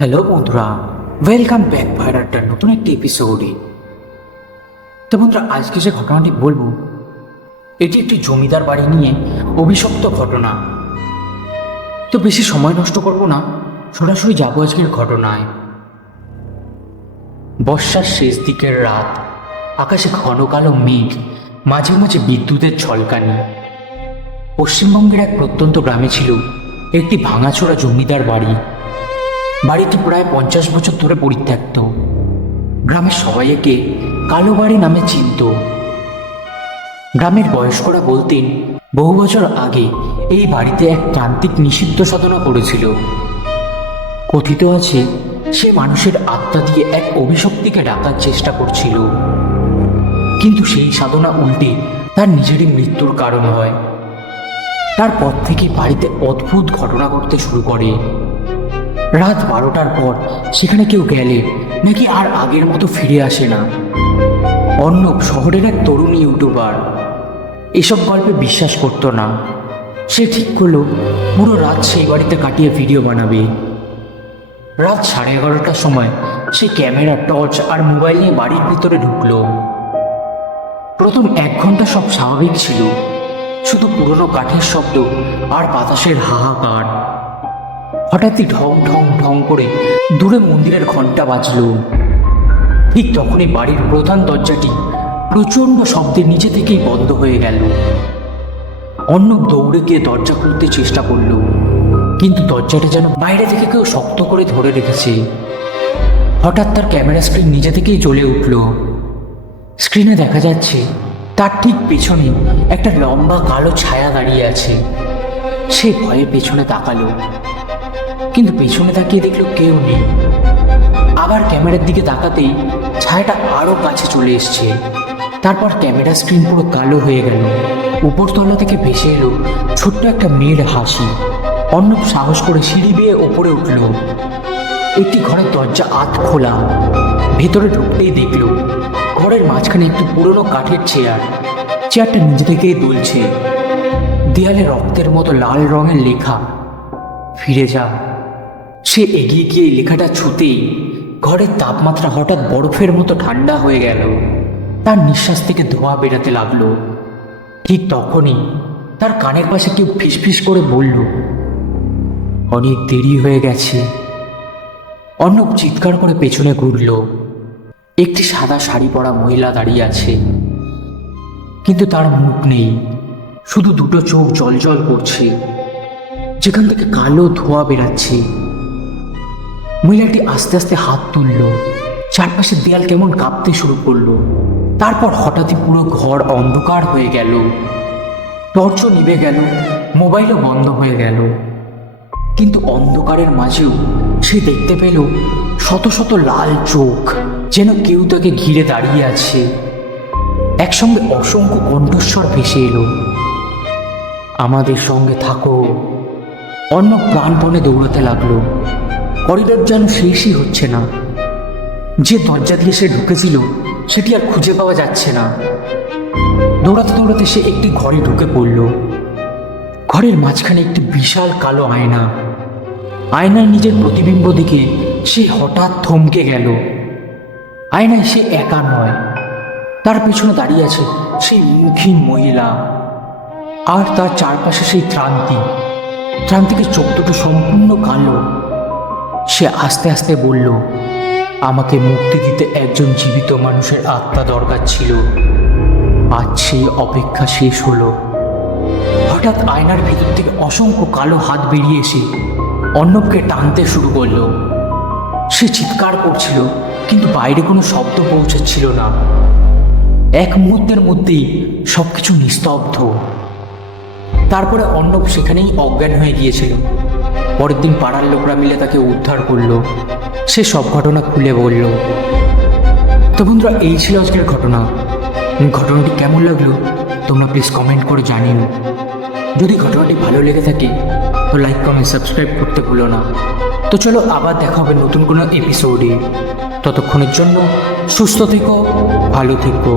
Hello বন্ধুরা, welcome back ভাইয়ের একটা নতুন একটি এপিসোডে। তো বন্ধুরা, আজকে যে ঘটনাটি বলবো এটি একটি জমিদার বাড়ি নিয়ে অভিশপ্ত ঘটনা। তো বেশি সময় নষ্ট করব না, সরাসরি যাবো আজকের ঘটনায়। বর্ষার শেষ দিকের রাত, আকাশে ঘন কালো মেঘ, মাঝে মাঝে বিদ্যুতের ঝলকানি। পশ্চিমবঙ্গের এক প্রত্যন্ত গ্রামে ছিল একটি ভাঙাচোরা জমিদার বাড়ি। বাড়িটি প্রায় 50 বছর ধরে পরিত্যক্ত। গ্রামের সবাই একে কালো বাড়ি নামে চিনত। গ্রামের বয়স্করা বলতেন বহু বছর আগে এই বাড়িতে এক তান্ত্রিক নিষিদ্ধ সাধনা করেছিল। কথিত আছে সে মানুষের আত্মা দিয়ে এক অভিশক্তিকে ডাকার চেষ্টা করছিল, কিন্তু সেই সাধনা উল্টে তার নিজেরই মৃত্যুর কারণ হয়। তারপর থেকে বাড়িতে অদ্ভুত ঘটনা ঘটতে শুরু করে। রাত 12টার পর সেখানে কেউ গেলে নাকি আর আগের মতো ফিরে আসে না। অর্ণব শহরের এক তরুণ ইউটিউবার, এসব গল্পে বিশ্বাস করত না। সে ঠিক করলো পুরো রাত সেই বাড়িতে কাটিয়ে ভিডিও বানাবে। রাত 11:30টার সময় সে ক্যামেরা, টর্চ আর মোবাইল নিয়ে বাড়ির ভিতরে ঢুকলো। প্রথম 1 ঘন্টা সব স্বাভাবিক ছিল, শুধু পুরনো কাঠের শব্দ আর বাতাসের হাহাকার। হঠাৎই ঢং ঢং ঢং করে দূরে মন্দিরের ঘন্টা বাজল। ঠিক তখনই বাড়ির প্রধান দরজাটি প্রচণ্ড শব্দে নিচে থেকেই বন্ধ হয়ে গেল। অর্ণব দৌড়ে গিয়ে দরজা খুলতে চেষ্টা করল, কিন্তু দরজাটা যেন বাইরে থেকে কেউ শক্ত করে ধরে রেখেছে। হঠাৎ তার ক্যামেরা স্ক্রিন নিজে থেকেই জ্বলে উঠল। স্ক্রিনে দেখা যাচ্ছে তার ঠিক পেছনে একটা লম্বা কালো ছায়া দাঁড়িয়ে আছে। সে ভয়ে পেছনে তাকালো, কিন্তু পেছনে তাকিয়ে দেখলো কেউ নেই। আবার ক্যামেরার দিকে তাকাতেই ছায়াটা আরো কাছে চলে এসছে। তারপর ক্যামেরা স্ক্রিন পুরো কালো হয়ে গেল। উপরতলা থেকে ভেসে এলো ছোট্ট একটা মেয়ের হাসি। অর্ণব সাহস করে সিঁড়ি বেয়ে ওপরে উঠল। একটি ঘরের দরজা আধ খোলা। ভেতরে ঢুকতেই দেখল ঘরের মাঝখানে একটি পুরনো কাঠের চেয়ার। চেয়ারটা নিজে থেকেই দুলছে। দেয়ালে রক্তের মতো লাল রঙের লেখা, ফিরে যা। সে এগিয়ে গিয়ে লেখাটা ছুঁতেই ঘরের তাপমাত্রা হঠাৎ বরফের মতো ঠান্ডা হয়ে গেল। তার নিঃশ্বাস থেকে ধোঁয়া বেরাতে লাগলো। ঠিক তখনই তার কানের পাশে কেউ ফিসফিস করে বলল, অনেক দেরি হয়ে গেছে। অর্ণব চিৎকার করে পেছনে ঘুরল। একটি সাদা শাড়ি পরা মহিলা দাঁড়িয়ে আছে, কিন্তু তার মুখ নেই, শুধু দুটো চোখ জ্বলজ্বল করছে, যেখান থেকে কালো ধোঁয়া বেরাচ্ছে। মহিলাটি আস্তে আস্তে হাত তুলল। চারপাশের দেয়াল কেমন কাঁপতে শুরু করলো। তারপর হঠাৎই পুরো ঘর অন্ধকার হয়ে গেল। টর্চও নিভে গেল, মোবাইলও বন্ধ হয়ে গেল। কিন্তু অন্ধকারের মাঝেও সে দেখতে পেল শত শত লাল চোখ, যেন কেউ তাকে ঘিরে দাঁড়িয়ে আছে। একসঙ্গে অসংখ্য কণ্ঠস্বর ভেসে এলো, আমাদের সঙ্গে থাকো। অর্ণব প্রাণপণে দৌড়াতে লাগলো। করিডোর যেন শেষই হচ্ছে না। যে দরজা দিয়ে সে ঢুকেছিল সেটি আর খুঁজে পাওয়া যাচ্ছে না। দৌড়াতে দৌড়াতে সে একটি ঘরে ঢুকে পড়ল। ঘরের মাঝখানে একটি বিশাল কালো আয়না। আয়নায় নিজের প্রতিবিম্ব দেখে সে হঠাৎ থমকে গেল। আয়নায় সে একা নয়, তার পেছনে দাঁড়িয়ে আছে সেই মুখহীন মহিলা, আর তার চারপাশে সেই ত্রান্তিকের চোখ দুটো সম্পূর্ণ কালো। সে আস্তে আস্তে বলল, আমাকে মুক্তি দিতে একজন জীবিত মানুষের আত্মা দরকার ছিল। আজ সেই অপেক্ষা শেষ হলো। হঠাৎ আয়নার ভিতর থেকে অসংখ্য কালো হাত বেরিয়ে এসে অর্ণবকে টানতে শুরু করলো। সে চিৎকার করছিল, কিন্তু বাইরে কোনো শব্দ পৌঁছাচ্ছিল না। এক মুহূর্তের মধ্যেই সবকিছু নিস্তব্ধ। তারপরে অর্ণব সেখানেই অজ্ঞান হয়ে গিয়েছিল। পরের দিন পাড়ার লোকরা মিলে তাকে উদ্ধার করলো। সে সব ঘটনা খুলে বলল। তো বন্ধুরা, এই ছিল আজকের ঘটনা। ঘটনাটি কেমন লাগলো তোমরা প্লিজ কমেন্ট করে জানিও। যদি ঘটনাটি ভালো লেগে থাকে তো লাইক, কমেন্ট, সাবস্ক্রাইব করতে ভুলো না। তো চলো, আবার দেখা হবে নতুন কোনো এপিসোডে। ততক্ষণের জন্য সুস্থ থেকো, ভালো থেকো।